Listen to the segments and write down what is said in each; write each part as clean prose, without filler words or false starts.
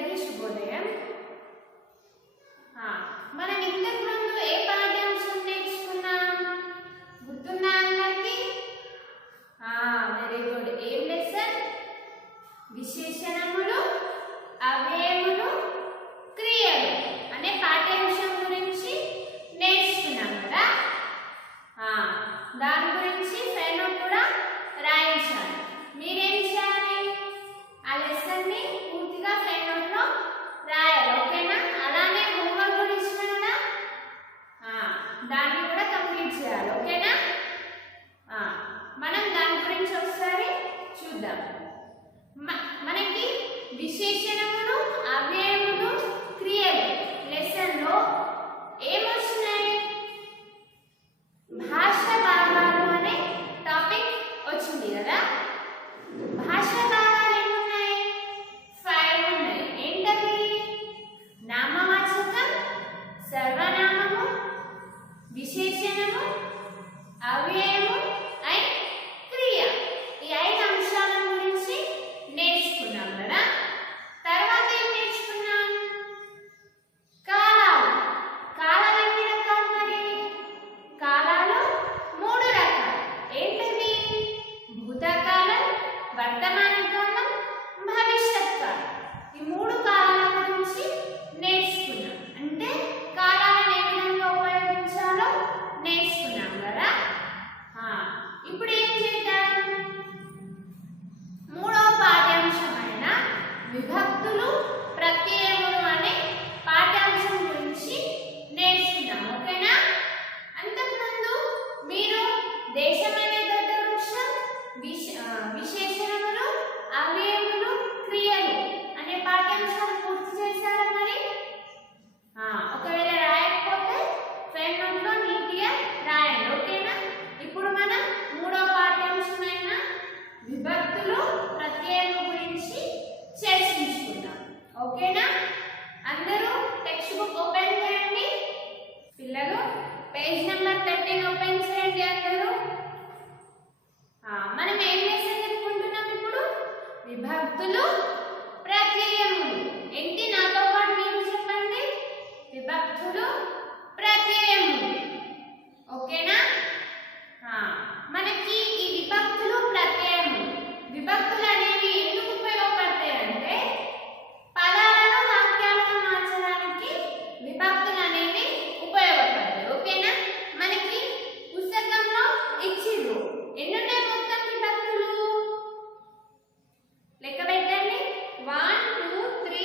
అందరికీ శుభోదయం. మనం ఇంతకు ముందు ఏ పాఠ్యాంశం నేర్చుకున్నాం? గుర్తుందా అందరికీ? Very good. ఏం లెసన్? విశేషణములు, అవ్యయములు, క్రియలు అనే పాఠ్యాంశం గురించి నేర్చుకున్నాం కదా. దాని గురించి ఫ్రెండ్ కూడా రాయించాలి. మీరేం చేయాలి? ఆ లెసన్ ని పూర్తిగా ఫ్రెండ్ నోట్ లో రాయాలి. ఓకేనా? అలానే హోంవర్క్ కూడా ఇచ్చిన కదా, దాన్ని కూడా కంప్లీట్ చేయాలి. ఓకేనా? మనం దాని గురించి ఒకసారి చూద్దాం. మనకి విశేషణములు, అవ్యయములు, క్రియలు లెసన్ లో ఏమొస్తున్నాయి? భాష భాగాలు అనే టాపిక్ వచ్చింది కదా. భాష భాగాలు ఎన్నున్నాయి? 5 ఉన్నాయి. ఏంటవి? నామవాచకం, సర్వనామము, విశేషణము, అవ్యయము అండ్ క్రియ. ఈ 5 అంశాల గురించి నేర్చుకున్నాం కదా. తర్వాత ఏం నేర్చుకున్నాం? కాలాలు. కాలాలు ఎన్ని రకాలు మరి? కాలాలు 3 రకాలు. ఏంటవి? భూతకాలం, వర్తమాన కాలం, భవిష్యత్ కాలం. ఈ 3 కాలాల గురించి నేర్చుకున్నాం. అంటే కాలాలను ఏ విధంగా ఉపయోగించాలో నేర్చుకున్నాం కదా. ఇప్పుడు ఏం చేద్దాం? 3వ పాఠ్యాంశమైన విభక్తులు, ప్రత్యయములు అనే పాఠ్యాంశం గురించి నేర్చుకున్నాం. ఓకేనా? అంతకుముందు మీరు దేశమనే గడ్డ వృక్షం, విశేషణములు, అవ్యయములు, క్రియలు అనే పాఠ్యాంశాలు పూర్తి చేశారా మరి? ఒకవేళ రాయకపోతే ఫ్రెండ్ నోట్ లో నీట్గా రాయండి. ఓకేనా? ఇప్పుడు మనం 3వ పాఠ్యాంశమైన విభక్తులు, ప్రత్యయముల గురించి చర్చించుకుందాం. ఓకేనా? అందరూ టెక్స్ట్ బుక్ ఓపెన్ చేయండి. పిల్లలు పేజ్ నెంబర్ 13 ఓపెన్ చేయండి అందరూ. మనం ఏం లెసన్ చెప్పుకుంటున్నాం ఇప్పుడు? విభక్తులు, ప్రత్యయములు. ఏంటి? నాతో పాటు మీరు చెప్పండి. విభక్తులు, ప్రత్యయములు. ఓకేనా? మనకి ఈ విభక్తులు, ప్రత్యయములు, విభక్తులు అనేవి ఎందుకు ఉపయోగపడతాయంటే పదాలను, వాక్యాలను మార్చడానికి విభక్తులు అనేవి ఉపయోగపడతాయి. ఓకేనా? మనకి పుస్తకంలో ఇచ్చిర్రు. ఎన్నున్నాయి మొత్తం విభక్తులు? లెక్క పెట్టండి. 1 2 3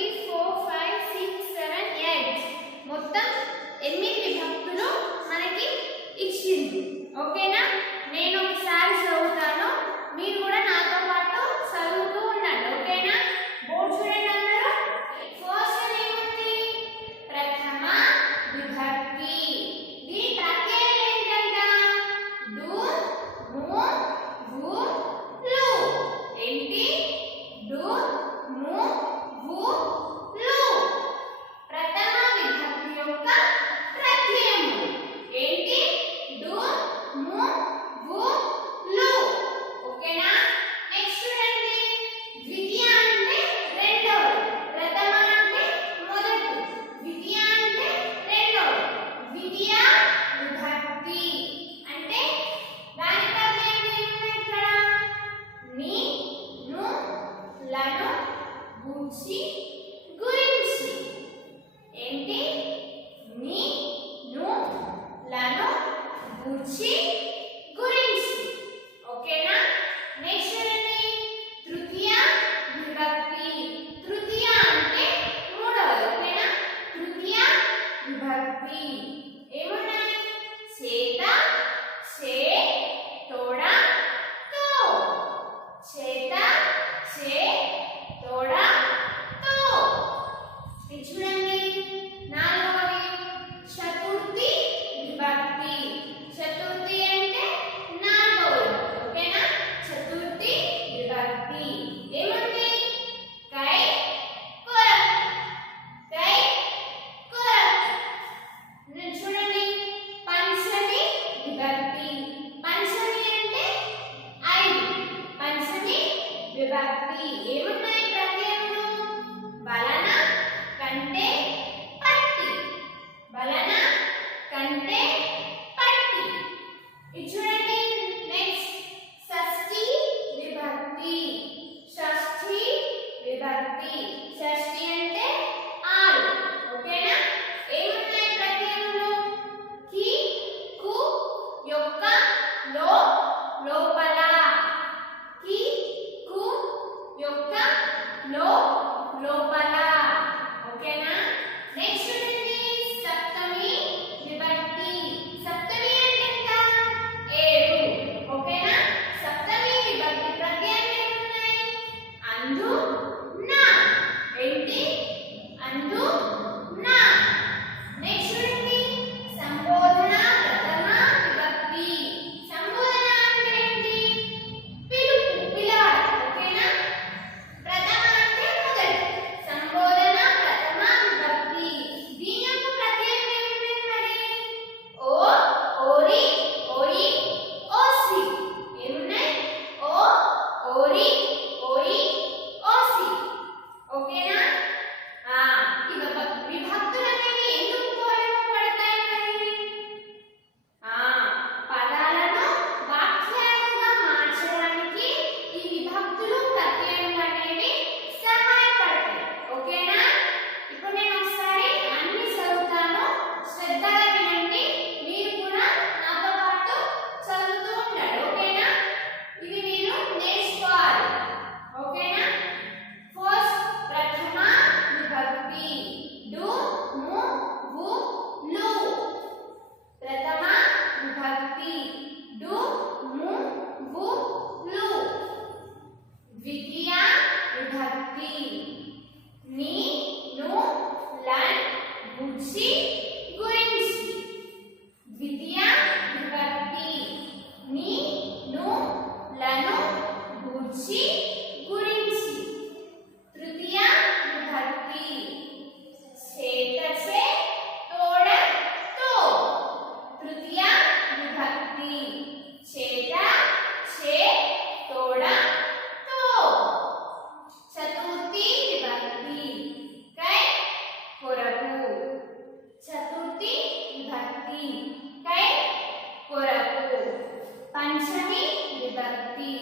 విభక్తి.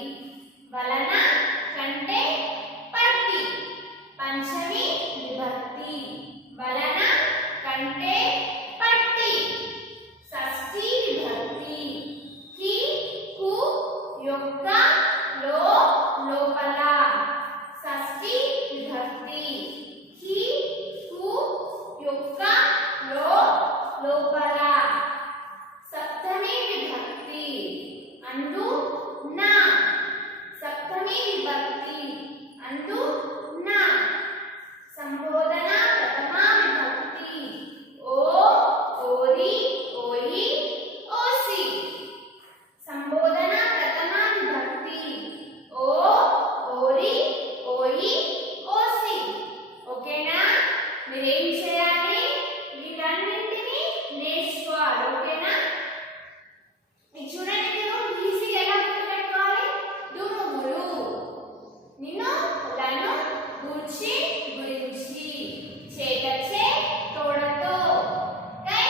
వలన కంటే పట్టి పంచమి విభక్తి. వలన కంటే పట్టి షష్ఠి విభక్తి. హి కు యొక్క లో లోపల షష్ఠి విభక్తి. హి కు యొక్క లో లోపల సప్తమి విభక్తి. అందు నా సప్తమి విభక్తి. అందు నా సంబోధన ప్రథమ విభక్తి. ఓ ఓరి ఓయి ఓసి సంబోధన ప్రథమ విభక్తి. ఓ ఓరి ఓయి ఓసి. ఓకేనా? మీరేం చేయాలి? వీటన్నింటినీ నేర్చుకోవాలి. ఓకేనా? ఇది చూడండి, మీరు ఈజీగా ఎలా గుర్తుపెట్టుకోవాలి? దుమ్ములు నిన్ను లను గూర్చి గురించి చేతచే తోడతో కై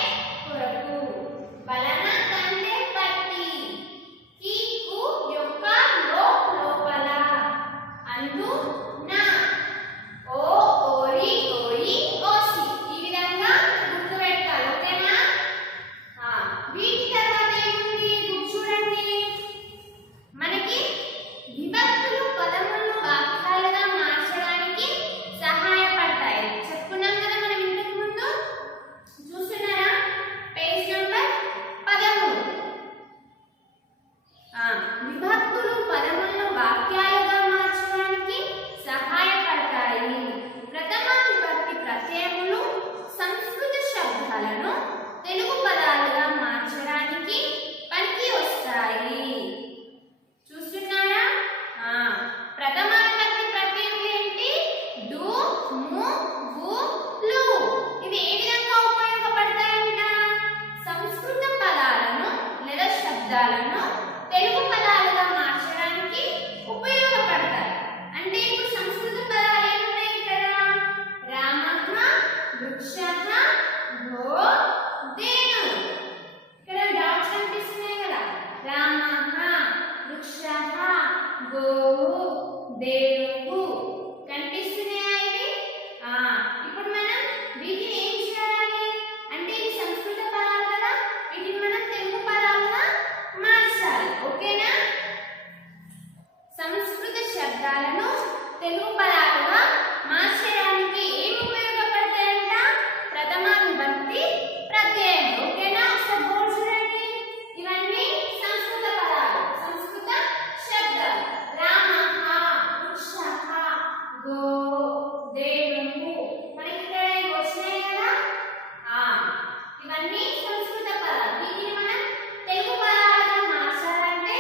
కొరకు వలన కంటే పట్టి కీకు యొక్క లో లోపల అందు నా ఓ ఓరి ఓయి ఓసి. ఈ విధంగా గుర్తుపెట్టాలి. ఓకేనా? వీటి తర్వాత ఏముంది చూడండి. మనకి విభక్తులు పదములను వాక్యాలుగా మార్చడానికి సహాయపడతాయి. చెప్పుకున్నాం కదా మనం ఇంతకు ముందు. చూస్తున్నారా? Page number 13. విభక్తులు పదములను వాక్యాలుగా మార్చడానికి సహాయపడతాయి. ప్రథమ విభక్తి ప్రత్యయములు సంస్కృత శబ్దాలను తెలుగు పదాలుగా మార్చడానికి పనికి వస్తాయి. చూస్తున్నారా? ప్రథమ విభక్తి ప్రత్యయములు ఏంటి? డు ము గు లు. ఇవి ఏ విధంగా ఉపయోగపడతాయంట? సంస్కృత పదాలను లేదా శబ్దాలను తెలుగు పదాలుగా మార్చడానికి ఉపయోగపడతాయి. అంటే ఇప్పుడు సంస్కృత పదాలు ఏమున్నాయి ఇక్కడ? రామః, వృక్షః, గో, దేను. ఇక్కడ డాట్స్ కనిపిస్తున్నాయి కదా. రామః, వృక్షః, గోవు, దేనువు కనిపిస్తున్నాయా ఇవి? ఇప్పుడు మనం వీటిని ఏం చేయాలి అంటే, ఇది సంస్కృత పదాలు కదా, వీటిని మనం తెలుగు పదాలుగా మార్చాలి. ఓకేనా? సంస్కృత శబ్దాలను తెలుగు పదాలుగా మార్చడానికి ఏం ఉపయోగపడతాయంట? ప్రథమ విభక్తి ప్రత్యయం. ఓకేనా? ఒకసారి బోర్డు చూడండి. ఇవన్నీ సంస్కృత పదాలు, సంస్కృత శబ్దాలు. రామః, వృక్షః, గో, దేనువు. మనకి ఇక్కడ ఇవి వచ్చినాయి కదా. ఇవన్నీ సంస్కృత పదాలు. వీటిని మనం తెలుగు పదాలుగా మార్చాలంటే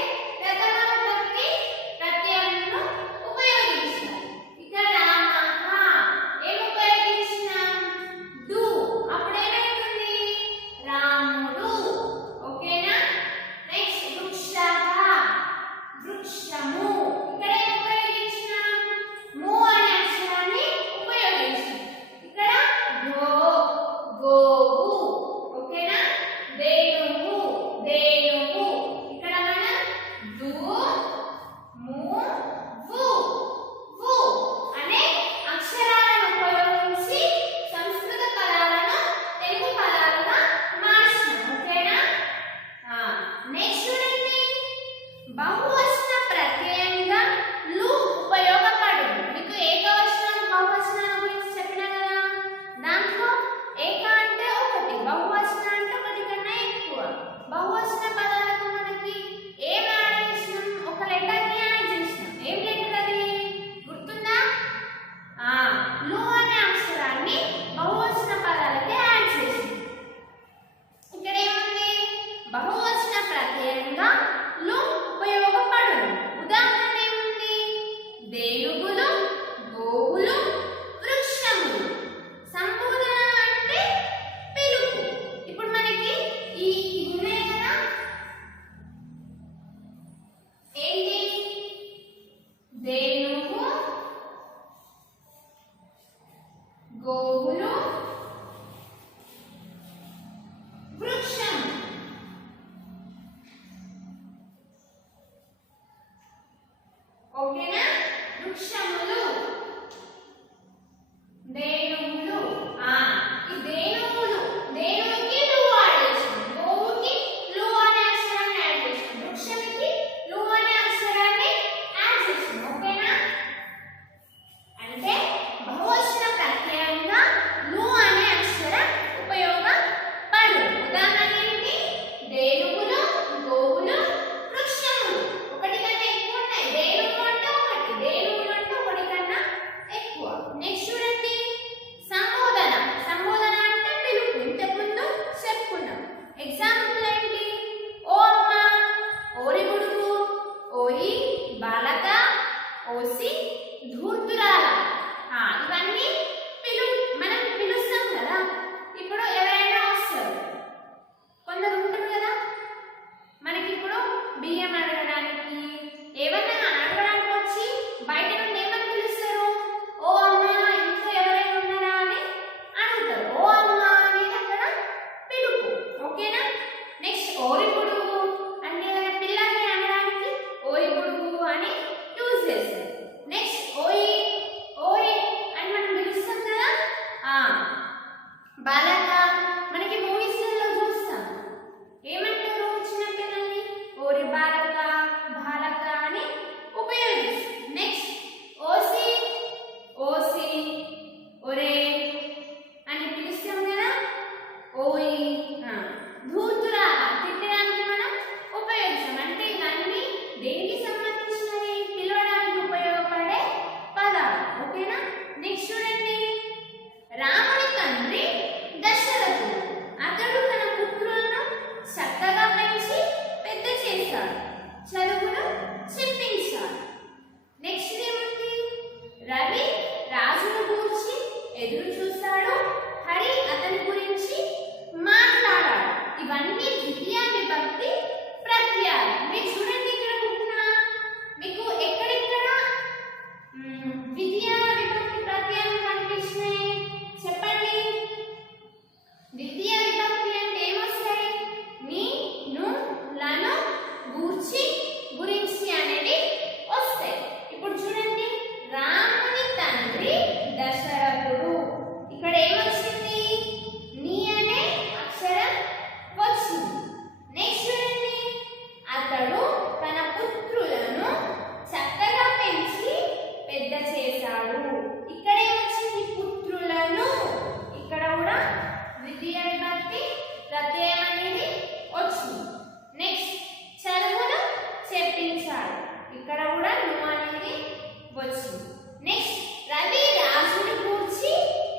బాలక. మనకి మూవీస్లలో చూస్తాం ఏమంటారు చిన్న పిల్లల్ని ఓరి బాలక బాలక అని ఉపయోగిస్తాం. నెక్స్ట్ ఓసి ఓసి ఒరే అని పిలుస్తాం కదా, ఓయి. ధూర్తురా తిట్టడానికి మనం ఉపయోగిస్తాం. అంటే ఇవన్నీ దేనికి సంబంధించినవి పిలవడానికి ఉపయోగపడే పదాలు. ఓకేనా. నెక్స్ట్ చూడండి, రాముని తండ్రి దశరథుడు. అతడు తన పుత్రులను చక్కగా పెంచి పెద్ద చేశాడు, చదువును చెప్పించాడు. నెక్స్ట్ ఏముంది, రవి రాజును గురించి ఎదురు చూస్తాడు, హరి అతని గురించి మాట్లాడాడు. ఇవన్నీ ద్వితీయ విభక్తి ప్రత్యయాలు. మీరు చూడండి ఇక్కడ పుట్టిన మీకు ఎక్కడెక్కడ ద్వితీయ విభక్తి ప్రత్యయాలు కనిపిస్తున్నాయి చెప్పండి. ద్వితీయ విభక్తి అంటే ఏమొస్తాయి, నీ ను లను గూర్చి గురించి అనేది వస్తాయి. ఇప్పుడు చూడండి, రాముని తండ్రి దశరథుడు. ఇక్కడ ఏమొచ్చింది, నీ అనే అక్షరం వచ్చింది. నెక్స్ట్ చూడండి, అతడు తన పుత్రులను చక్కగా పెంచి పెద్ద చేశాడు. ఇక్కడ ఏమొచ్చింది, పుత్రులను. ఇక్కడ కూడా ద్వితీయ విభక్తి ప్రత్యయం అనేది వచ్చింది. నెక్స్ట్ చదువును చెప్పించాడు. ఇక్కడ కూడా ను అనేది వచ్చింది. నెక్స్ట్ రవి రాజుని గూర్చి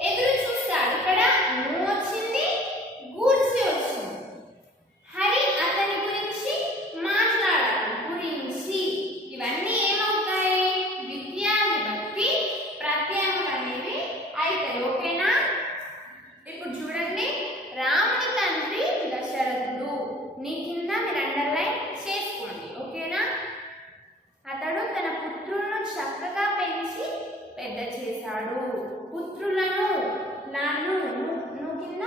ఎదురు చూస్తాడు. ఇక్కడ ను వచ్చింది, గూర్చి వచ్చింది. హరి అతని గురించి మాట్లాడాడు, గురించి. ఇవన్నీ ఏమవుతాయి, ద్వితీయ విభక్తి ప్రత్యయములు అనేవి అవుతాయి. ఓకేనా. ఇప్పుడు చూడండి, రాముని తండ్రి దశరథుడు. నీ కింద మీరు అండర్లైన్ చేసుకోండి. ఓకేనా. అతడు తన పుత్రులను చక్కగా పెంచి పెద్ద చేశాడు. పుత్రులను నన్ను నువ్వు కింద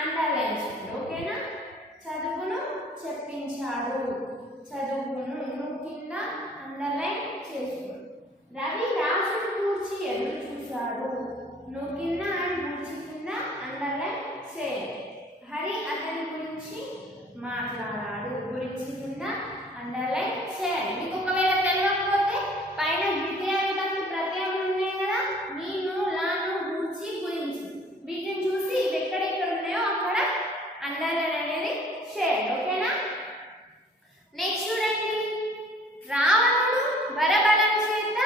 అండర్లైన్ చేయండి. ఓకేనా. చదువును చెప్పించాడు, చదువును నువ్వు కింద అండర్లైన్ చేసుకోండి. రవి రాజును గూర్చి ఎదురు చూశాడు, నువ్వు కింద అండ్ గూర్చి కింద అండర్లైన్ చేయండి. హరి అతని గురించి మాట్లాడాడు, గురించి కింద అండర్లైన్ చేయండి. మీకు ఒకవేళ తెలియకపోతే పైన ద్వితీయ విభక్తి ప్రత్యయాలు ఉన్నాయి కదా, నేను లాను గూర్చి గురించి, వీటిని చూసి ఇవి ఎక్కడెక్కడ ఉన్నాయో అక్కడ అండర్లైన్ అనేది చేయండి. ఓకేనా. నెక్స్ట్ చూడండి, రావణుడు వరబలం చేత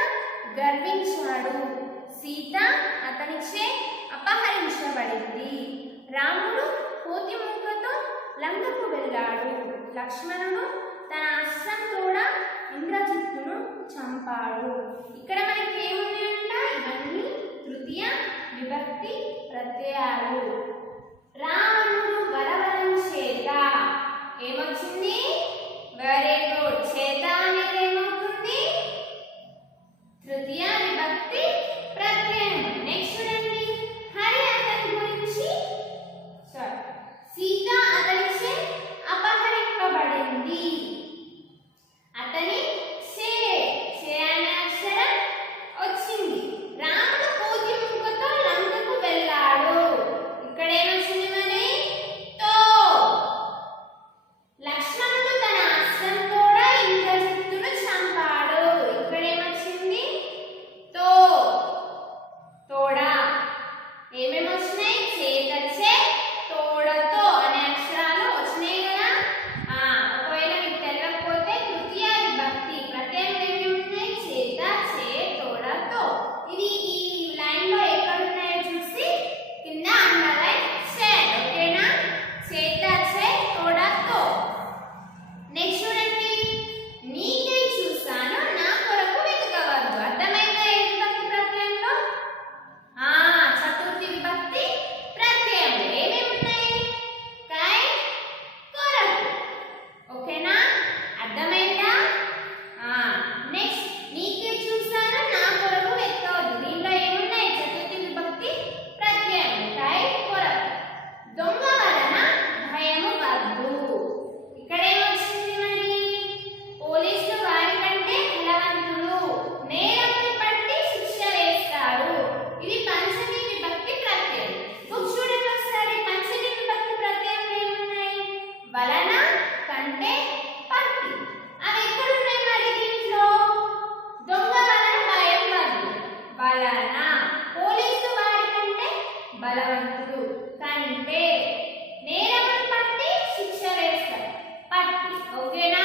గర్వించాడు, సీత అతనిచే అపహరించబడింది. రాముడు కోతి ముక్కతో లంకకు వెళ్ళాడు, లక్ష్మణుడు తన అస్త్రం కూడా ఇంద్రజిత్తును చంపాడు. ఇక్కడ మనకి ఏమున్నాయంట, ఇవన్నీ తృతీయ విభక్తి ప్రత్యయాలు. రావణుడు వరబలం చేత ఏమొచ్చింది, వెరీ గుడ్. చేత అనేది ఏమవుతుంది, తృతీయ విభక్తి ప్రత్యయం. నెక్స్ట్ చూడండి, హరి అతని గురించి సీత అతనిచే అపహరింపబడింది. అతని చే అనే అక్షరం వచ్చింది. రాముడు కోతి ముక్కతో లంకకు వెళ్ళాడు. ఇక్కడ ఏమొచ్చింది మరి, బలవంతుడు కంటే నేరమును పట్టి శిక్ష వేస్తారు పట్టి ఓకేనా